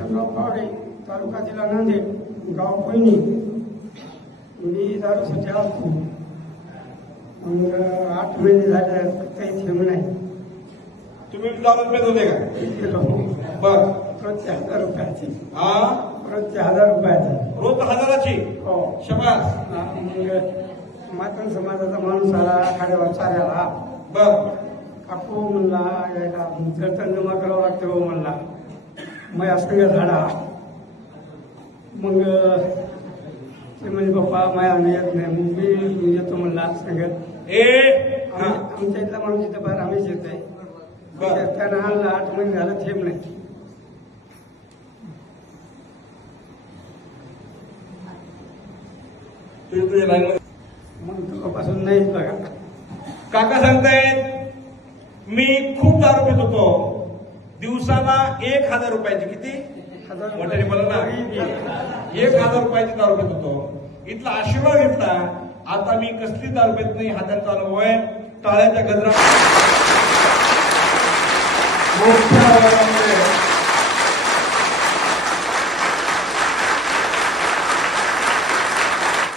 किसनराव पावडे, तालुका जिल्हा नांदेड, गाव पैनी. मी दारूसाठी असतो. मग 8 महिने झाले काही थेंब नाही. तुम्ही दारू पेत होते का? केलो. बर. रोज 1000 रुपयाची. हा, रोज 1000 रुपयाची. रोज 1000ची. हो. शबास. मग मातन समाजाचा माणूस आला खाड्यावर चाऱ्याला. बर. काकू म्हणला यायला जर जमा करावं लागतं हो म्हणला. मग असं झाडा. मग ते म्हणजे पप्पा माया येत नाही. मग मी येतो म्हणला सांगत. आमच्या इथला माणूस इथं बाहेर आम्हीच येतोय. त्यानं आणला 8 महिने झालं थेंब नाही. मग तेव्हापासून नाहीच बघा. काका सांगतायत मी खूप दारू पित होतो. दिवसाला 1000 रुपयाची. किती? मोठ्याने बोला ना. 1000 रुपयाची दारू पित होतो. इथला आशीर्वाद घेतला. आता मी कसली दारू पित नाही हा त्यांचा अनुभव आहे. टाळ्याच्या गजरा